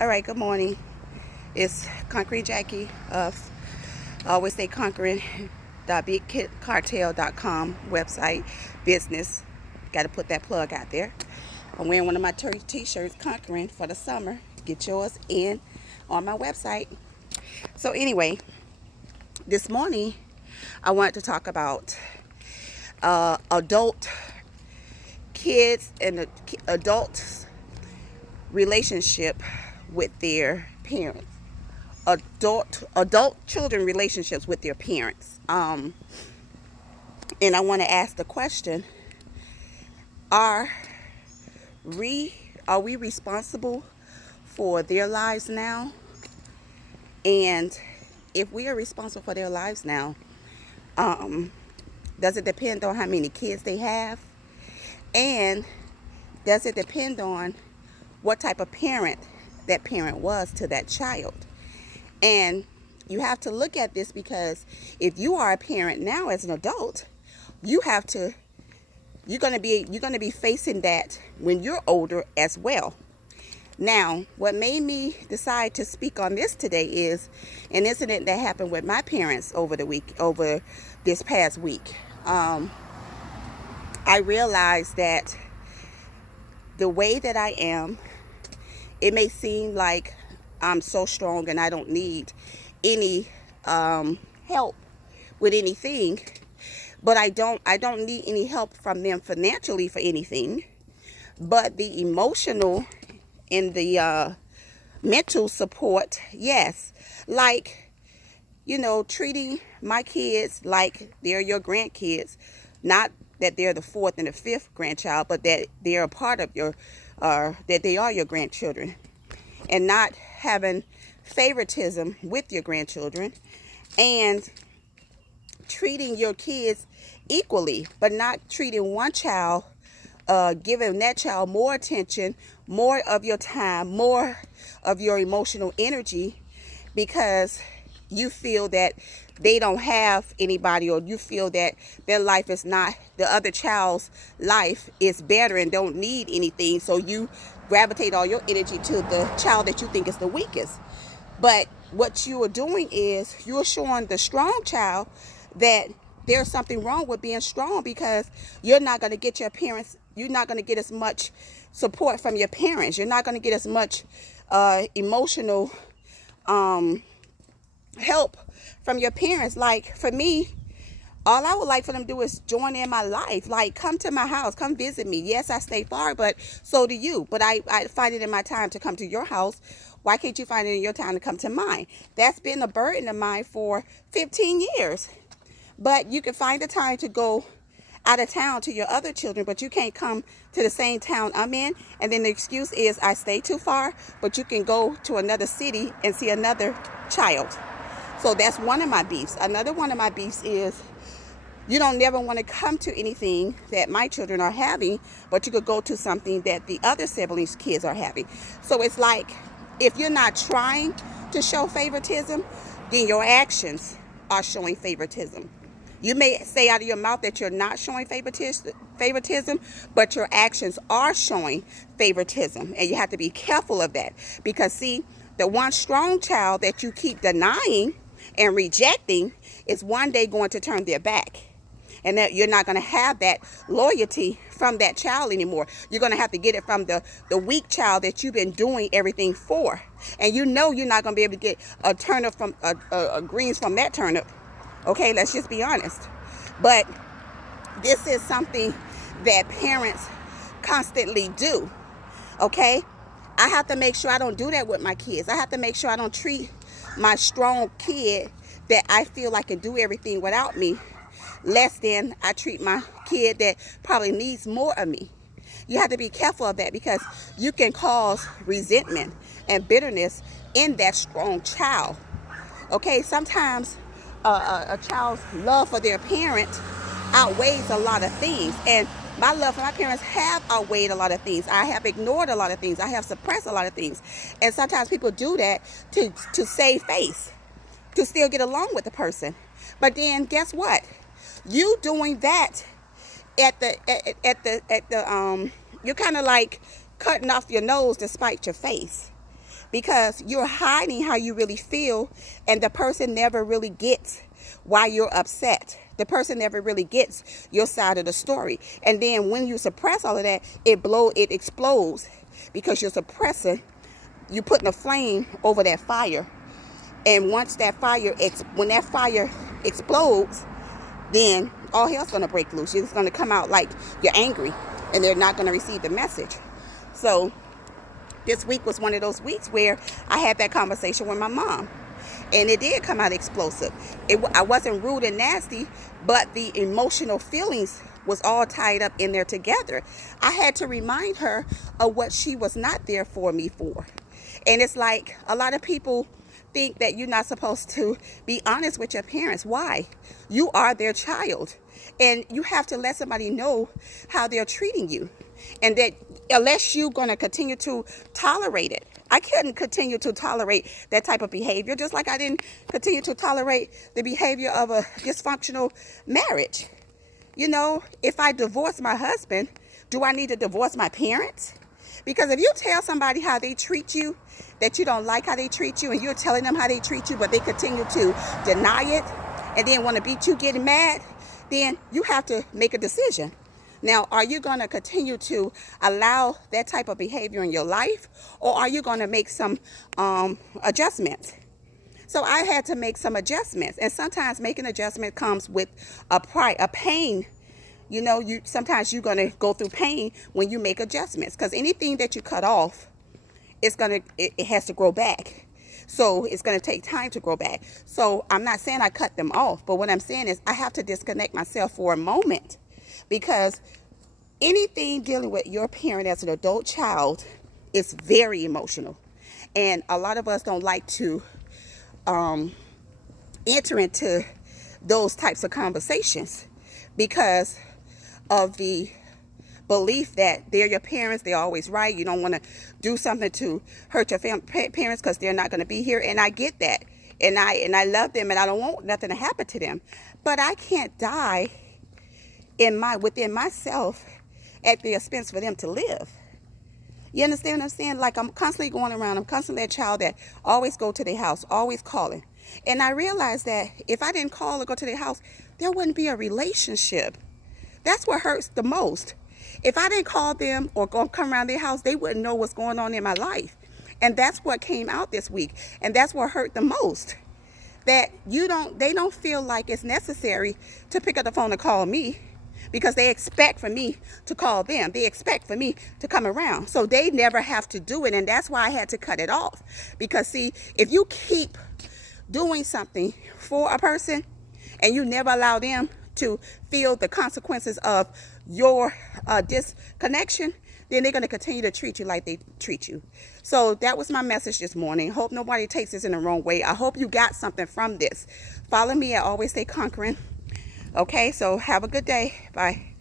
All right, good morning. It's Concrete Jackie of Always Stay Conquering .bigcartel.com website business. Got to put that plug out there. I'm wearing one of my t-shirts, Conquering, for the summer. Get yours in on my website. So anyway, this morning I wanted to talk about adult kids and the adults' relationship with their parents. Adult children relationships with their parents. And I want to ask the question: Are we are we responsible for their lives now? And if we are responsible for their lives now, um, does it depend on how many kids they have? And does it depend on what type of parent that parent was to that child? And you have to look at this because if you are a parent now as an adult, you have to you're going to be facing that when you're older as well. Now, what made me decide to speak on this today is an incident that happened with my parents over this past week. I realized that the way that I am, it may seem like I'm so strong and I don't need any help with anything, but I don't need any help from them financially for anything. But the emotional and the mental support, yes. Like, treating my kids like they're your grandkids. Not that they're the fourth and the fifth grandchild, but that they're a part of that they are your grandchildren. And not having favoritism with your grandchildren. And treating your kids equally, but not treating one child, giving that child more attention, more of your time, more of your emotional energy, because you feel that they don't have anybody, or you feel that their life is not, the other child's life is better and don't need anything, so you gravitate all your energy to the child that you think is the weakest. But what you are doing is you're showing the strong child that there's something wrong with being strong, because you're not going to get you're not going to get as much support from your parents. You're not going to get as much emotional help from your parents. Like for me, all I would like for them to do is join in my life. Like, come to my house, come visit me. Yes, I stay far, but so do you. But I find it in my time to come to your house. Why can't you find it in your time to come to mine? That's been a burden of mine for 15 years. But you can find the time to go out of town to your other children, but you can't come to the same town I'm in. And then the excuse is I stay too far, but you can go to another city and see another child. So that's one of my beefs. Another one of my beefs is you don't never want to come to anything that my children are having, but you could go to something that the other siblings' kids are having. So it's like, if you're not trying to show favoritism, then your actions are showing favoritism. You may say out of your mouth that you're not showing favoritism, but your actions are showing favoritism. And you have to be careful of that. Because see, the one strong child that you keep denying and rejecting is one day going to turn their back. And that you're not going to have that loyalty from that child anymore. You're going to have to get it from the weak child that you've been doing everything for. And you're not going to be able to get a turnip from a greens from that turnip. Okay, let's just be honest. But this is something that parents constantly do. Okay, I have to make sure I don't do that with my kids. I have to make sure I don't treat my strong kid that I feel like can do everything without me less than I treat my kid that probably needs more of me. You have to be careful of that, because you can cause resentment and bitterness in that strong child. Okay, sometimes a child's love for their parent outweighs a lot of things. And my love for my parents have outweighed a lot of things. I have ignored a lot of things. I have suppressed a lot of things. And sometimes people do that to save face, to still get along with the person. But then guess what? You doing that you're kind of like cutting off your nose to spite your face. because you're hiding how you really feel, and the person never really gets why you're upset. The person never really gets your side of the story. And then when you suppress all of that, it explodes, because you're suppressing, you're putting a flame over that fire. And once that fire, when that fire explodes, then all hell's going to break loose. You're just going to come out like you're angry, and they're not going to receive the message. So this week was one of those weeks where I had that conversation with my mom, and it did come out explosive. I wasn't rude and nasty, but the emotional feelings was all tied up in there together. I had to remind her of what she was not there for me for. And it's like a lot of people think that you're not supposed to be honest with your parents. Why? You are their child, and you have to let somebody know how they're treating you, and that unless you're going to continue to tolerate it. I couldn't continue to tolerate that type of behavior, just like I didn't continue to tolerate the behavior of a dysfunctional marriage. You know, if I divorce my husband, do I need to divorce my parents? Because if you tell somebody how they treat you, that you don't like how they treat you, and you're telling them how they treat you, but they continue to deny it and then want to beat you getting mad, then you have to make a decision. Now, are you going to continue to allow that type of behavior in your life, or are you going to make some adjustments? So I had to make some adjustments, and sometimes making adjustment comes with a pain. You know, sometimes you're going to go through pain when you make adjustments, because anything that you cut off, it has to grow back. So it's going to take time to grow back. So I'm not saying I cut them off, but what I'm saying is I have to disconnect myself for a moment, because anything dealing with your parent as an adult child is very emotional. And a lot of us don't like to enter into those types of conversations because of the belief that they're your parents, they're always right. You don't want to do something to hurt your parents because they're not going to be here. And I get that. And I love them, and I don't want nothing to happen to them. But I can't die within myself at the expense for them to live. You understand what I'm saying? Like, I'm constantly going around. I'm constantly that child that always go to their house, always calling. And I realized that if I didn't call or go to their house, there wouldn't be a relationship. That's what hurts the most. If I didn't call them or come around their house, they wouldn't know what's going on in my life. And that's what came out this week. And that's what hurt the most. That they don't feel like it's necessary to pick up the phone and call me, because they expect for me to call them. They expect for me to come around. So they never have to do it. And that's why I had to cut it off. Because see, if you keep doing something for a person and you never allow them to feel the consequences of your disconnection, then they're going to continue to treat you like they treat you. So that was my message this morning. Hope nobody takes this in the wrong way. I hope you got something from this. Follow me at Always Stay Conquering. Okay, so have a good day. Bye.